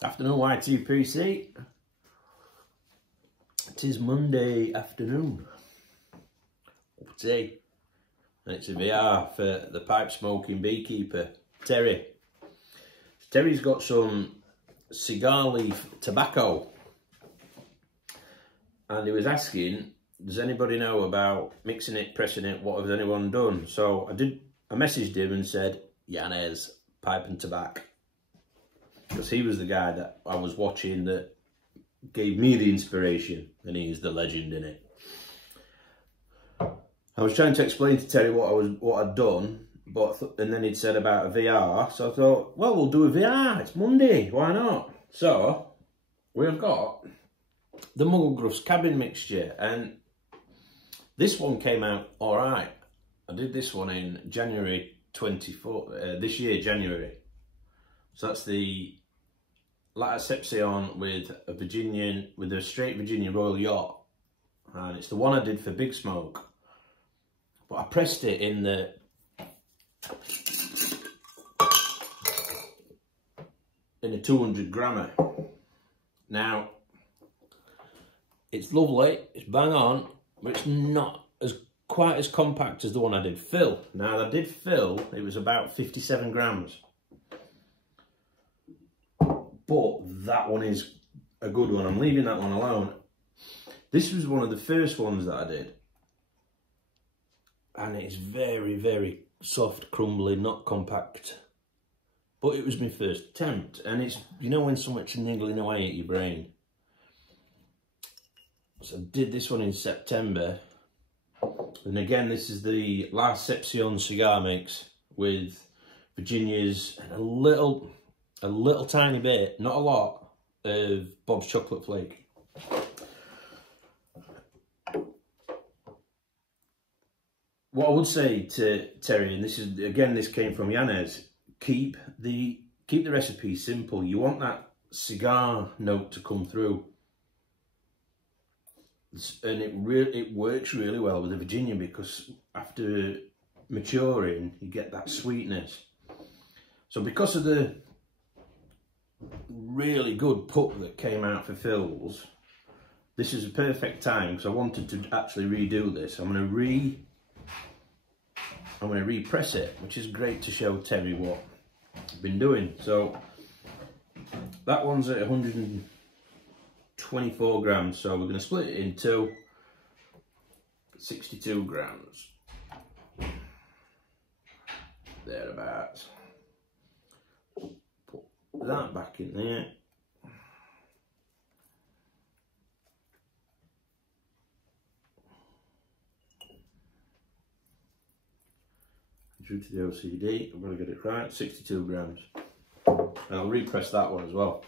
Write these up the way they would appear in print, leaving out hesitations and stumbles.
Afternoon YTPC. It is Monday afternoon. Cup of tea. And it's a VR for the pipe smoking beekeeper, Terry. Terry's got some cigar leaf tobacco. And he was asking, does anybody know about mixing it, pressing it, what has anyone done? So I messaged him and said, Yanez, pipe and tobacco. Because he was the guy that I was watching that gave me the inspiration, and he's the legend in it. I was trying to explain to Terry what I'd done, and then he'd said about a VR, so I thought, well, we'll do a VR, it's Monday, why not? So, we've got the Mugglegruff's cabin mixture, and this one came out alright. I did this one in January 24, this year, January. So that's the Lattiception with a straight Virginian Royal Yacht. And it's the one I did for Big Smoke. But I pressed it in the in a 200 grammer. Now, it's lovely, it's bang on, but it's not quite as compact as the one I did fill. Now, I did fill, it was about 57 grams. But that one is a good one. I'm leaving that one alone. This was one of the first ones that I did. And it's very, very soft, crumbly, not compact. But it was my first attempt. And it's, you know when something's niggling away at your brain. So I did this one in September. And again, this is the Lattiception cigar mix with Virginia's and a little tiny bit, not a lot, of Bob's Chocolate Flake. What I would say to Terry, and this is, again, this came from Yanez, keep the recipe simple. You want that cigar note to come through. And it works really well with the Virginia, because after maturing, you get that sweetness. So because of the really good pup that came out for fills, this is a perfect time, because I wanted to actually redo this. I'm going to repress it, which is great to show Terry what I've been doing. So that one's at 124 grams, so we're going to split it into 62 grams, thereabouts. Put that back in there. Due to the OCD, I'm going to get it right, 62 grams. And I'll repress that one as well.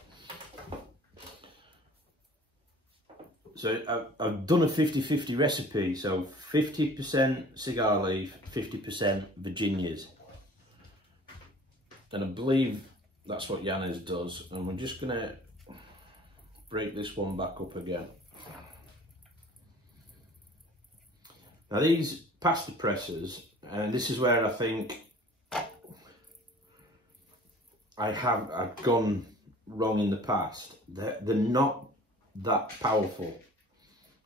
So I've done a 50-50 recipe, so 50% cigar leaf, 50% Virginias. And I believe that's what Yanez does. And we're just going to break this one back up again. Now these pasta pressers, and this is where I think I've gone wrong in the past. They're not that powerful.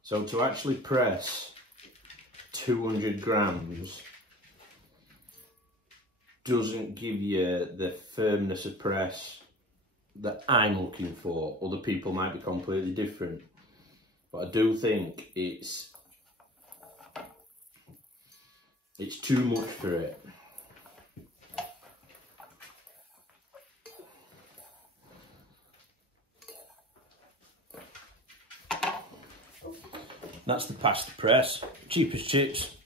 So to actually press 200 grams doesn't give you the firmness of press that I'm looking for. Other people might be completely different. But I do think it's too much for it. That's the pasta press, cheapest chips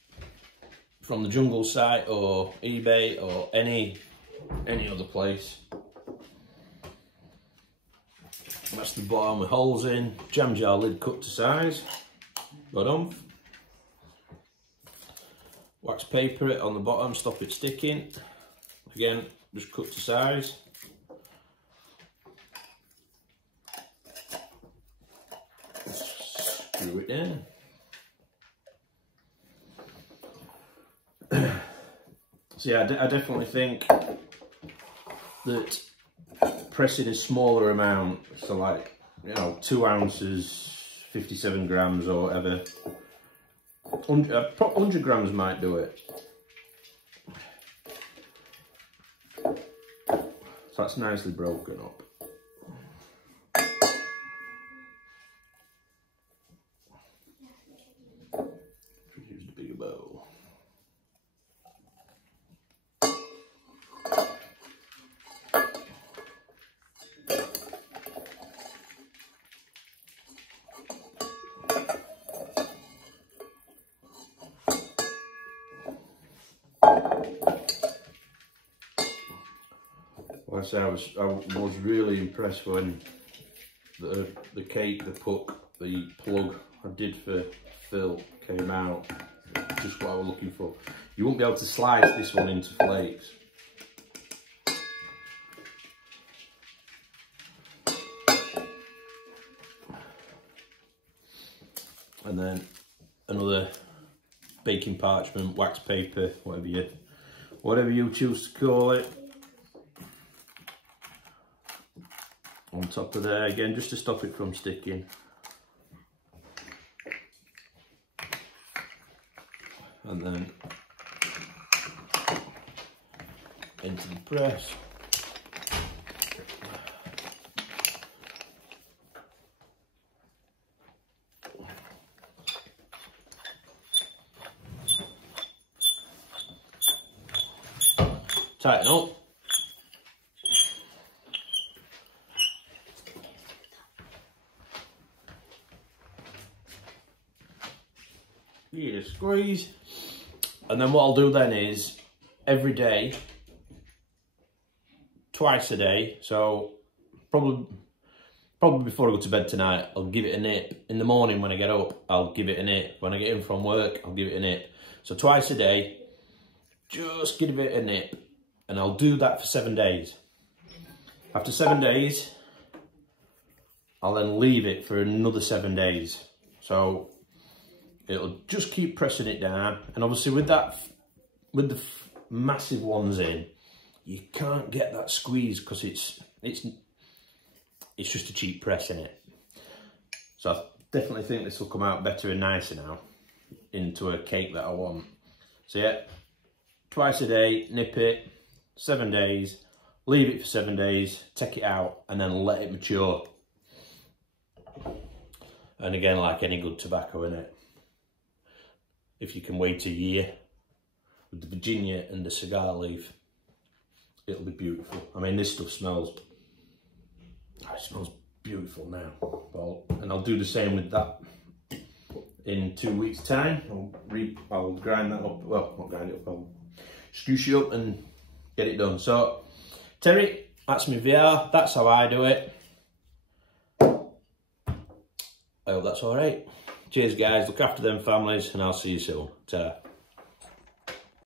from the Jungle site or eBay or any other place. That's the bottom with holes in, jam jar lid cut to size, bottom. Wax paper it on the bottom, stop it sticking. Again, just cut to size. Screw it in. So yeah, I definitely think that pressing a smaller amount, so like, you know, 2 ounces, 57 grams or whatever. 100 grams might do it. So that's nicely broken up. Use the bigger bowl. Like I say, I was really impressed when the cake, the puck, the plug I did for Phil came out. Just what I was looking for. You won't be able to slice this one into flakes. And then another baking parchment, wax paper, whatever you choose to call it. On top of there again, just to stop it from sticking. And then into the press. Tighten up. Give it a squeeze. And then what I'll do then is every day, twice a day, so probably before I go to bed tonight, I'll give it a nip. In the morning when I get up, I'll give it a nip. When I get in from work, I'll give it a nip. So twice a day, just give it a nip. And I'll do that for 7 days. After 7 days, I'll then leave it for another 7 days. So it'll just keep pressing it down. And obviously with the massive ones in, you can't get that squeeze because it's just a cheap press in it. So I definitely think this will come out better and nicer now into a cake that I want. So yeah, twice a day, nip it, 7 days, leave it for 7 days, take it out and then let it mature. And again, like any good tobacco, innit? If you can wait a year with the Virginia and the cigar leaf, it'll be beautiful. I mean, this stuff smells, it smells beautiful now. Well, and I'll do the same with that in 2 weeks' time. I'll grind that up, well, not grind it up, I'll scoosh it up and get it done. So, Terry, that's my VR, that's how I do it. I hope that's all right. Cheers, guys. Look after them families, and I'll see you soon. Ta-ra.